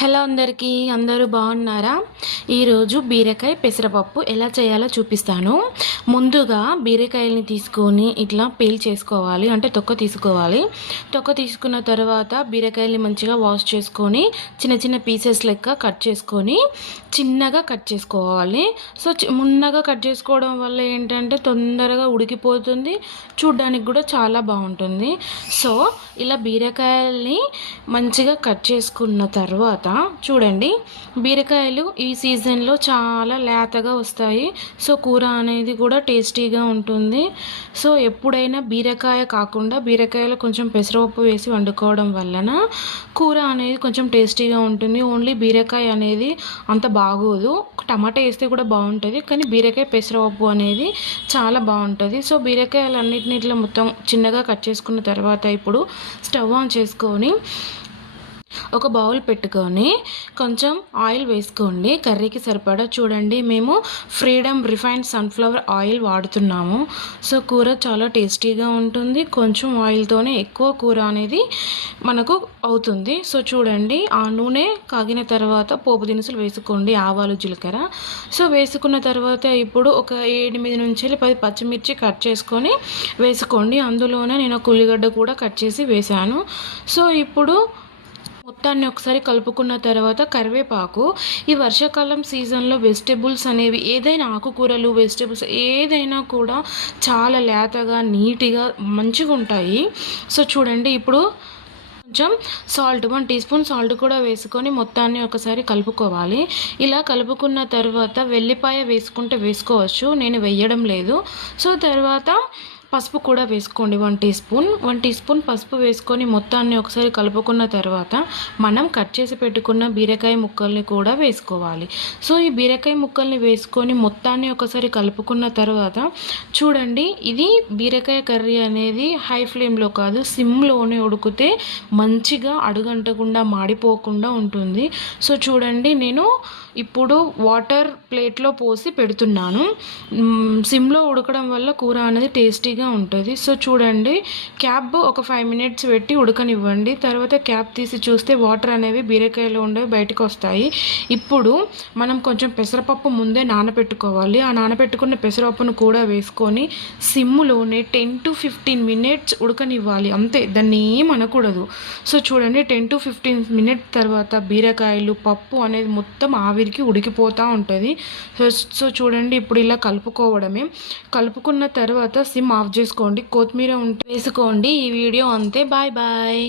Hello అందరికీ, అందరూ బాగున్నారా? ఈరోజు బీరకాయ పెసరపప్పు ఎలా చేయాలో చూపిస్తాను. ముందుగా బీరకాయల్ని తీసుకొని ఇట్లా పీల్ చేసుకోవాలి, అంటే తొక్క తీసుకోవాలి. తొక్క తీసుకున్న తర్వాత బీరకాయల్ని మంచిగా వాష్ చేసుకొని చిన్న చిన్న పీసెస్ లెక్క కట్ చేసుకొని చిన్నగా కట్ చేసుకోవాలి. సో మున్నగా కట్ చేసుకోవడం వల్ల ఏంటంటే తొందరగా ఉడికిపోతుంది, చూడ్డానికి కూడా చాలా బాగుంటుంది. సో ఇలా బీరకాయల్ని మంచిగా కట్ చేసుకున్న తర్వాత చూడండి, బీరకాయలు ఈ సీజన్లో చాలా లేతగా వస్తాయి. సో కూర అనేది కూడా టేస్టీగా ఉంటుంది. సో ఎప్పుడైనా బీరకాయ కాకుండా బీరకాయలో కొంచెం పెసరపప్పు వేసి వండుకోవడం వలన కూర అనేది కొంచెం టేస్టీగా ఉంటుంది. ఓన్లీ బీరకాయ అనేది అంత బాగోదు, టమాటా వేస్తే కూడా బాగుంటుంది, కానీ బీరకాయ పెసరపప్పు అనేది చాలా బాగుంటుంది. సో బీరకాయలన్నిటిని ఇట్లా మొత్తం చిన్నగా కట్ చేసుకున్న తర్వాత ఇప్పుడు స్టవ్ ఆన్ చేసుకొని ఒక బౌల్ పెట్టుకొని కొంచెం ఆయిల్ వేసుకోండి, కర్రీకి సరిపడా. చూడండి, మేము ఫ్రీడమ్ రిఫైన్డ్ సన్ఫ్లవర్ ఆయిల్ వాడుతున్నాము. సో కూర చాలా టేస్టీగా ఉంటుంది, కొంచెం ఆయిల్తోనే ఎక్కువ కూర అనేది మనకు అవుతుంది. సో చూడండి, ఆ నూనె కాగిన తర్వాత పోపు దినుసులు వేసుకోండి, ఆవాలు జీలకర్ర. సో వేసుకున్న తర్వాత ఇప్పుడు ఒక 8 నుంచి 10 పచ్చిమిర్చి కట్ చేసుకొని వేసుకోండి. అందులోనే నేను ఒక ఉల్లిగడ్డ కూడా కట్ చేసి వేశాను. సో ఇప్పుడు మొత్తాన్ని ఒకసారి కలుపుకున్న తర్వాత కరివేపాకు. ఈ వర్షాకాలం సీజన్లో వెజిటేబుల్స్ అనేవి, ఏదైనా ఆకుకూరలు వెజిటేబుల్స్ ఏదైనా కూడా చాలా లేతగా నీట్గా మంచిగా ఉంటాయి. సో చూడండి, ఇప్పుడు కొంచెం సాల్ట్, 1 టీ స్పూన్ సాల్ట్ కూడా వేసుకొని మొత్తాన్ని ఒకసారి కలుపుకోవాలి. ఇలా కలుపుకున్న తర్వాత వెల్లిపాయ వేసుకుంటే వేసుకోవచ్చు, నేను వేయడం లేదు. సో తర్వాత పసుపు కూడా వేసుకోండి, 1 టీ స్పూన్ పసుపు వేసుకొని మొత్తాన్ని ఒకసారి కలుపుకున్న తర్వాత మనం కట్ చేసి పెట్టుకున్న బీరకాయ ముక్కల్ని కూడా వేసుకోవాలి. సో ఈ బీరకాయ ముక్కల్ని వేసుకొని మొత్తాన్ని ఒకసారి కలుపుకున్న తర్వాత చూడండి, ఇది బీరకాయ కర్రీ అనేది హై ఫ్లేమ్లో కాదు, సిమ్లోనే ఉడికితే మంచిగా అడుగంటకుండా మాడిపోకుండా ఉంటుంది. సో చూడండి, నేను ఇప్పుడు వాటర్ ప్లేట్లో పోసి పెడుతున్నాను. సిమ్లో ఉడకడం వల్ల కూర అనేది టేస్టీగా ఉంటుంది. సో చూడండి, క్యాప్ ఒక 5 మినిట్స్ పెట్టి ఉడకనివ్వండి. తర్వాత క్యాప్ తీసి చూస్తే వాటర్ అనేవి బీరకాయలో ఉండేవి బయటకు వస్తాయి. ఇప్పుడు మనం కొంచెం పెసరపప్పు ముందే నానబెట్టుకోవాలి. ఆ నానబెట్టుకున్న పెసరపప్పును కూడా వేసుకొని సిమ్లోనే 10 to 15 మినిట్స్ ఉడకనివ్వాలి, అంతే, దాన్ని ఏం అనకూడదు. సో చూడండి, 10 to 15 మినిట్స్ తర్వాత బీరకాయలు పప్పు అనేది మొత్తం ఆవిరికి ఉడికిపోతూ ఉంటుంది. సో చూడండి, ఇప్పుడు ఇలా కలుపుకోవడమే. కలుపుకున్న తర్వాత సిమ్ ఆఫ్ చేసుకోండి, కొత్తిమీర ఉంటే వేసుకోండి. ఈ వీడియో అంతే, బాయ్ బాయ్.